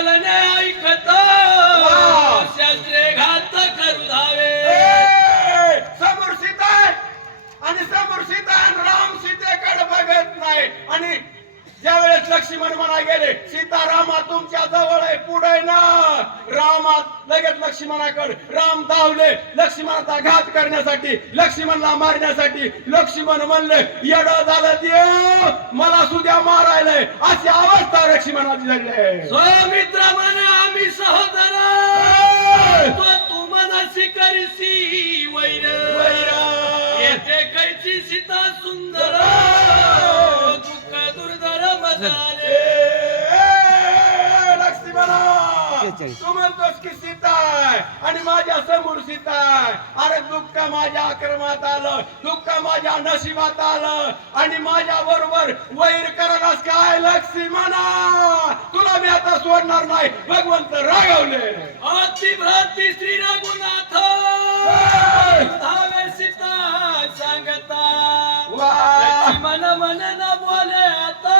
बोलणे ऐकत शास्त्रे घात करू धावे. समोर सीता आहे आणि समोर सीता आणि राम सीतेकडे बघत नाही. आणि ज्या वेळेस लक्ष्मण म्हणा गेले सीतारामा तुमच्या जवळ आहे पुढे ना, रामा लगेच लक्ष्मणाकडे राम धावले लक्ष्मणाचा घात करण्यासाठी, लक्ष्मणला मारण्यासाठी. लक्ष्मण म्हणले येड झालं देव मला सुद्धा मारायलंय, अशी अवस्था लक्ष्मणाची झाली. स्वमित्र म्हणे आम्ही सहोदर तो तू मनसी करीसी वैर येथे कैची सीता सुंदर दुःख दुर्धर मजाले. लक्ष्मणा तू म्हणतोस की सीता आहे आणि माझ्या समोर सीता आहे. अरे दुःख माझ्या आक्रमात आलं, दुःख माझ्या नशिबात आलं आणि माझ्या बरोबर वैर करणास काय लक्ष्मणा, तुला मी आता सोडणार नाही. भगवंत रागवले. अति भ्रांती श्री रघुनाथ धावे सीता सांगता. लक्ष्मण मन न बोले आता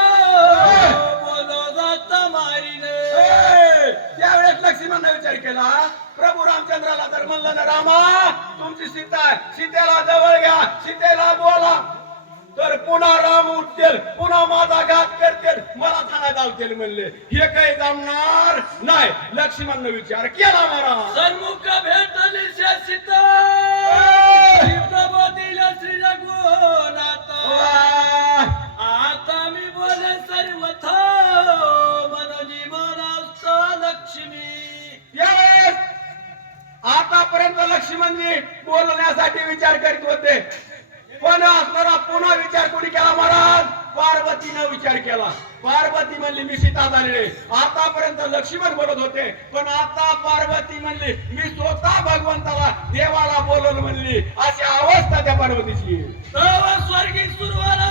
बोलो जात मारीने. त्यावेळेस लक्ष्मणने विचार केला प्रभू रामचंद्राला तर म्हणलं ना रामा तुमची सीता आहे, सीतेला जवळ घ्या, सीतेला बोला, तर पुन्हा राम उठतील, पुन्हा माझा घात करतील, मला थाना धावतील म्हणले. हे काही जमणार नाही. लक्ष्मणने विचार केला महाराज. सन्मुख भेटले सीता प्रभू दिले श्री रघुनाथ. आता मी बोले सर्वथा मनोजी मनास्त लक्ष्मी. यावेळेस आतापर्यंत लक्ष्मणजी बोलण्यासाठी विचार करीत होते, पण असणारा पुन्हा विचार कोणी केला महाराज? पार्वतीनं विचार केला. पार्वती म्हणली मी सीता झालेले. आतापर्यंत लक्ष्मण बोलत होते, पण आता पार्वती म्हणली मी स्वतः भगवंताला देवाला बोलवलं म्हणली. अशी अवस्था त्या पार्वतीची. स्वर्गी सुरवाला